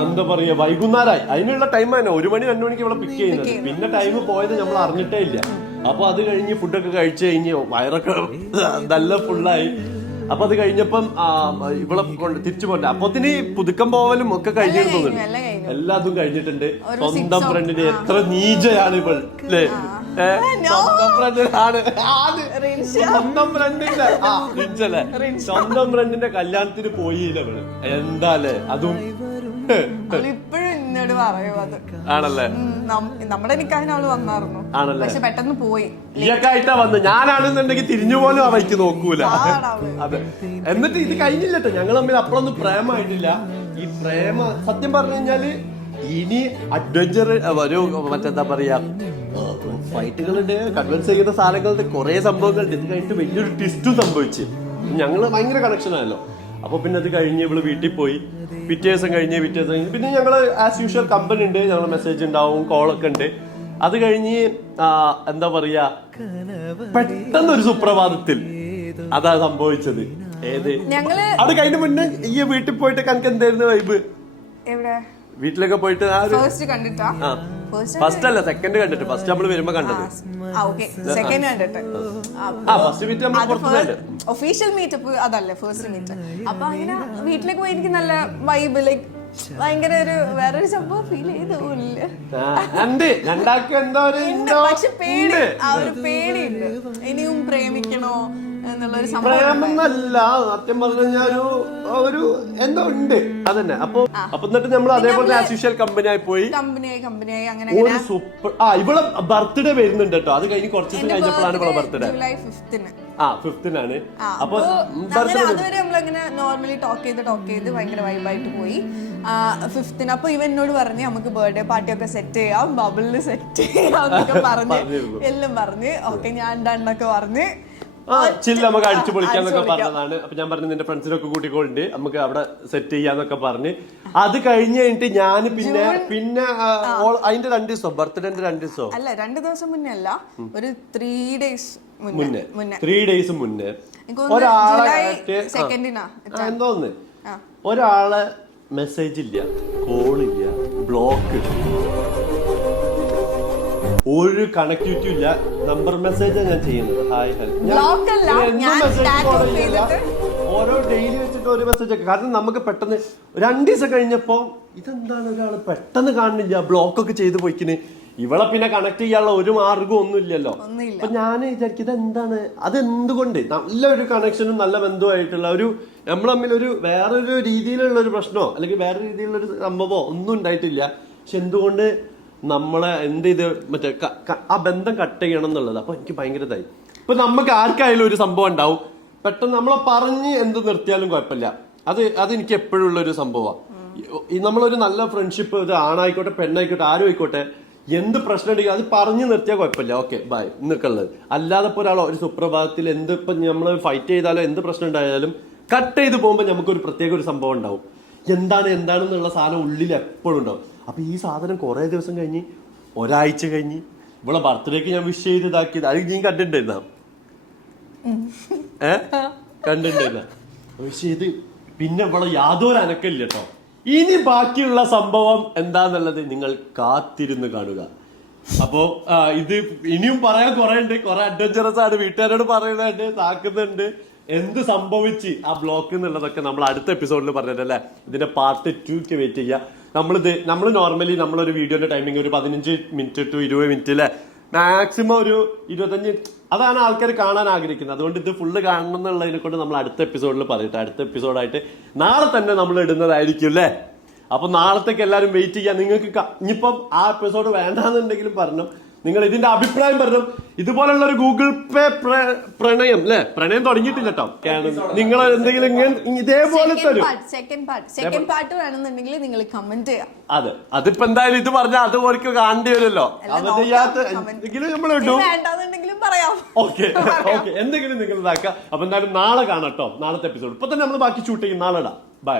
എന്താ പറയാ വൈകുന്നേരമായി. അതിനുള്ള ടൈം തന്നെ 1 മണി 2 മണിക്ക് ഇവിടെ പിക്ക് ചെയ്യുന്നത്. പിന്നെ ടൈം പോയത് നമ്മൾ അറിഞ്ഞിട്ടേ ഇല്ല. അപ്പൊ അത് കഴിഞ്ഞ് ഫുഡൊക്കെ കഴിച്ചു കഴിഞ്ഞ് വയറൊക്കെ നല്ല ഫുള്ളായി. അപ്പൊ അത് കഴിഞ്ഞപ്പം ഇവിടെ തിരിച്ചു പോട്ടെ അപ്പത്തിന് പുതുക്കം പോവലും ഒക്കെ കഴിഞ്ഞിട്ട് തോന്നുന്നു. എല്ലാതും കഴിഞ്ഞിട്ടുണ്ട്. സ്വന്തം ഫ്രണ്ടിന് എത്ര നീചയാണ് ഇവൾ അല്ലേ? സ്വന്തം ഫ്രണ്ടിനാണ് സ്വന്തം ഫ്രണ്ടിന്റെ സ്വന്തം ഫ്രണ്ടിന്റെ കല്യാണത്തിന് പോയില്ല ഇവള്. എന്താല്ലേ അതും ഇപ്പോഴും എന്നോട് പറയൂ അത് ആണല്ലേ. നമ്മുടെ നിക്കാഹിന് അവള് വന്നായിരുന്നു ആണല്ലേ, പക്ഷെ പെട്ടെന്ന് പോയി. ഈയൊക്കെ ആയിട്ടാ വന്ന്. ഞാനാണെന്നുണ്ടെങ്കിൽ തിരിഞ്ഞു പോലും അവയ്ക്ക് നോക്കൂല. അതെ. എന്നിട്ട് ഇത് കഴിഞ്ഞില്ലട്ടോ, ഞങ്ങൾ തമ്മിൽ അപ്പോഴൊന്നും പ്രേമായിട്ടില്ല. ഈ പ്രേമ സത്യം പറഞ്ഞു കഴിഞ്ഞാല് ഇനി അഡ്വഞ്ചർ ഒരു മറ്റെന്താ പറയാ ഫൈറ്റുകളുണ്ട്, കൺവിൻസ് ചെയ്യുന്ന സാധനങ്ങളുണ്ട്, കുറെ സംഭവങ്ങളുണ്ട്. ഇത് കഴിഞ്ഞിട്ട് വലിയൊരു ട്വിസ്റ്റും സംഭവിച്ചു. ഞങ്ങള് ഭയങ്കര കണക്ഷൻ ആണല്ലോ. അപ്പൊ പിന്നെ അത് കഴിഞ്ഞ് ഇവള് വീട്ടിൽ പോയി. പിറ്റേ ദിവസം കഴിഞ്ഞ് പിന്നെ ഞങ്ങള് ആസ് യൂഷ്വൽ കമ്പനി ഉണ്ട്, ഞങ്ങള് മെസ്സേജ് ഉണ്ടാവും, കോളൊക്കെ ഉണ്ട്. അത് കഴിഞ്ഞ് എന്താ പറയാ പെട്ടെന്നൊരു സുപ്രഭാതത്തിൽ അതാ സംഭവിച്ചത്. ഏത് അത് കഴിഞ്ഞ മുന്നേ ഈ വീട്ടിൽ പോയിട്ട് കണക്ക് എന്തായിരുന്നു വൈബ്? വീട്ടിലൊക്കെ പോയിട്ട് ഫസ്റ്റ് അല്ല സെക്കൻഡ് കണ്ടിട്ട്. ഫസ്റ്റ് നമ്മള് വരുമ്പോ കണ്ടത്. ഒഫീഷ്യൽ മീറ്റപ്പ് അതല്ലേ ഫസ്റ്റ് മീറ്റ്. അപ്പൊ അങ്ങനെ വീട്ടിലേക്ക് പോയി എനിക്ക് നല്ല വൈബ്, ലൈക് ഭയങ്കര ഒരു വേറൊരു സംഭവം ഫീൽ ചെയ്തോല്ല. പക്ഷെ പേടി, ആ ഒരു പേടിയുണ്ട്. ഇനിയും പ്രേമിക്കണോ എന്നുള്ളൊരു പ്രേമെന്നല്ല, സത്യം പറഞ്ഞു കഴിഞ്ഞാൽ ഒരു എന്തോ ഉണ്ട് അതന്നെ. അപ്പൊ എന്നിട്ട് നമ്മൾ അതേപോലെ ആസ് യൂഷ്വൽ കമ്പനിയായി പോയി. കമ്പനിയായി അങ്ങനെ ഒരു സൂപ്പർ. ഇവളെ ബർത്ത്ഡേ വരുന്നുണ്ട് കേട്ടോ. അത് കഴിഞ്ഞ് കുറച്ച് ദിവസം കഴിഞ്ഞപ്പോഴാണ് ഇവളെ ബർത്ത്ഡേ. July 5th. 5th അപ്പൊ അതുവരെ നമ്മളങ്ങനെ നോർമലി ടോക്ക് ചെയ്ത് ഭയങ്കര വൈബായിട്ട് പോയി. 5th അപ്പൊ ഇവൻ എന്നോട് പറഞ്ഞ് നമുക്ക് ബർത്ത്ഡേ പാർട്ടി ഒക്കെ സെറ്റ് ചെയ്യാം, ബബിളില് സെറ്റ് ചെയ്യാം എന്നൊക്കെ പറഞ്ഞ് എല്ലാം പറഞ്ഞ് ഓക്കെ ഞാൻ ഡണ്ണൊക്കെ പറഞ്ഞ് ചില്ല നമുക്ക് അടിച്ചു പൊളിക്കാന്നൊക്കെ പറഞ്ഞതാണ്. അപ്പൊ ഞാൻ പറഞ്ഞു നിന്റെ ഫ്രണ്ട്സിനൊക്കെ കൂട്ടിക്കൊണ്ട് നമുക്ക് അവിടെ സെറ്റ് ചെയ്യാന്നൊക്കെ പറഞ്ഞ് അത് കഴിഞ്ഞ് കഴിഞ്ഞിട്ട് ഞാൻ പിന്നെ അതിന്റെ 2 ദിവസം ബർത്ത്ഡേന്റെ 2 ദിവസം അല്ല 2 ദിവസം മുന്നേ അല്ല, ഒരു 3 days മുന്നേ 3 days മുന്നേ എന്തോന്ന് ഒരാളെ മെസ്സേജ് ഇല്ല, കോളില്ല, ബ്ലോക്ക്, ഒരു കണക്ടിവിറ്റി ഇല്ല. നമ്പർ മെസ്സേജാ ഞാൻ ചെയ്യുന്നത്. ഹായ് ഓരോ ഡെയിലി വെച്ചിട്ട് ഒരു മെസ്സേജ് ഒക്കെ. കാരണം നമുക്ക് പെട്ടെന്ന് 2 ദിവസം കഴിഞ്ഞപ്പോ ഇതെന്താണ് ഒരാള് പെട്ടെന്ന് കാണുന്നില്ല, ബ്ലോക്ക് ഒക്കെ ചെയ്ത് പോയിക്കിന്. ഇവളെ പിന്നെ കണക്ട് ചെയ്യാനുള്ള ഒരു മാർഗം ഒന്നും ഇല്ലല്ലോ. അപ്പൊ ഞാൻ വിചാരിക്കുന്നത് എന്താണ് അതെന്തുകൊണ്ട് നല്ലൊരു കണക്ഷനും നല്ല ബന്ധുവായിട്ടുള്ള ഒരു നമ്മൾ തമ്മിൽ ഒരു വേറൊരു രീതിയിലുള്ള ഒരു പ്രശ്നമോ അല്ലെങ്കിൽ വേറെ രീതിയിലുള്ള ഒരു സംഭവമോ ഒന്നും ഉണ്ടായിട്ടില്ല. പക്ഷെ എന്തുകൊണ്ട് നമ്മളെ എന്ത് ചെയ്ത് മറ്റേ ആ ബന്ധം കട്ട് ചെയ്യണം എന്നുള്ളത്. അപ്പൊ എനിക്ക് ഭയങ്കര ഇതായി. ഇപ്പൊ നമുക്ക് ആർക്കായാലും ഒരു സംഭവം ഉണ്ടാവും, പെട്ടെന്ന് നമ്മളെ പറഞ്ഞ് എന്ത് നിർത്തിയാലും കുഴപ്പമില്ല. അത് എനിക്ക് എപ്പോഴും ഉള്ള ഒരു സംഭവമാണ്. നമ്മളൊരു നല്ല ഫ്രണ്ട്ഷിപ്പ്, ഇത് ആണായിക്കോട്ടെ പെണ്ണായിക്കോട്ടെ ആരും ആയിക്കോട്ടെ, എന്ത് പ്രശ്നം ഉണ്ടെങ്കിൽ അത് പറഞ്ഞു നിർത്തിയാൽ കുഴപ്പമില്ല, ഓക്കെ ബൈ എന്നൊക്കെ ഉള്ളത്. അല്ലാതെ ഇപ്പോൾ ഒരാൾ ഒരു സുപ്രഭാതത്തിൽ എന്ത് ഇപ്പം നമ്മൾ ഫൈറ്റ് ചെയ്താലോ എന്ത് പ്രശ്നം ഉണ്ടായാലും കട്ട് ചെയ്ത് പോകുമ്പോൾ നമുക്കൊരു പ്രത്യേക ഒരു സംഭവം ഉണ്ടാവും. എന്താണെന്നുള്ള സാധനം ഉള്ളിൽ എപ്പോഴും ഉണ്ടാവും. അപ്പൊ ഈ സാധനം കുറെ ദിവസം കഴിഞ്ഞ് ഒരാഴ്ച കഴിഞ്ഞ് ഇവളെ ബർത്ത്ഡേക്ക് ഞാൻ വിഷ് ചെയ്ത് ഇതാക്കിയത് അത് നീ കണ്ടിട്ടുണ്ടായിരുന്ന കണ്ടിട്ടുണ്ടായിരുന്ന വിഷ് ചെയ്ത് പിന്നെ ഇവളെ യാതൊരു അനക്കില്ല കേട്ടോ. ഇനി ബാക്കിയുള്ള സംഭവം എന്താന്നുള്ളത് നിങ്ങൾ കാത്തിരുന്ന് കാണുക. അപ്പോ ഇത് ഇനിയും പറയാൻ കുറെ ഉണ്ട്, കുറെ അഡ്വഞ്ചറസ് ആണ്, വീട്ടുകാരോട് പറയുന്നുണ്ട്, താക്കുന്നുണ്ട്. എന്ത് സംഭവിച്ച് ആ ബ്ലോക്ക് എന്നുള്ളതൊക്കെ നമ്മൾ അടുത്ത എപ്പിസോഡിൽ പറഞ്ഞിട്ടല്ലേ. ഇതിന്റെ പാർട്ട് 2 വെയിറ്റ് ചെയ്യുക. നമ്മൾ നോർമലി നമ്മളൊരു വീഡിയോന്റെ ടൈമിംഗ് ഒരു 15 മിനിറ്റ് to 20 മിനിറ്റ് അല്ലെ, മാക്സിമം ഒരു 25, അതാണ് ആൾക്കാർ കാണാൻ ആഗ്രഹിക്കുന്നത്. അതുകൊണ്ട് ഇത് ഫുള്ള് കാണണം എന്നുള്ളതിനെ കൊണ്ട് നമ്മൾ അടുത്ത എപ്പിസോഡിൽ പറയട്ടെ. അടുത്ത എപ്പിസോഡായിട്ട് നാളെ തന്നെ നമ്മൾ ഇടുന്നതായിരിക്കും അല്ലേ. അപ്പൊ നാളത്തേക്ക് എല്ലാവരും വെയിറ്റ് ചെയ്യാം. നിങ്ങൾക്ക് ഇനിയിപ്പം ആ എപ്പിസോഡ് വേണ്ടാന്നുണ്ടെങ്കിലും പറഞ്ഞു, നിങ്ങൾ ഇതിന്റെ അഭിപ്രായം പറഞ്ഞു. ഇതുപോലുള്ള ഒരു ഗൂഗിൾ പേ പ്രണയം അല്ലെ, പ്രണയം തുടങ്ങിയിട്ടില്ല കേട്ടോ. നിങ്ങൾ എന്തെങ്കിലും ഇതേപോലത്തെ ഒരു സെക്കൻഡ് പാർട്ട് വേണമെന്നുണ്ടെങ്കിൽ നിങ്ങൾ കമന്റ് ചെയ്യാം. അതെ, അതിപ്പോ എന്തായാലും ഇത് പറഞ്ഞാൽ അതുപോലെ കാണേണ്ടി വരുമല്ലോ. അത് ചെയ്യാത്ത എന്തെങ്കിലും നമ്മൾ ഇടും, ഓക്കെ എന്തെങ്കിലും നിങ്ങൾ ഇതാക്കാം. അപ്പൊ എന്തായാലും നാളെ കാണാം കേട്ടോ, നാളത്തെ എപ്പിസോഡ്. ഇപ്പൊ തന്നെ നമ്മൾ ബാക്കി ഷൂട്ട് ചെയ്യും, നാളെ ഇടാം. ബൈ.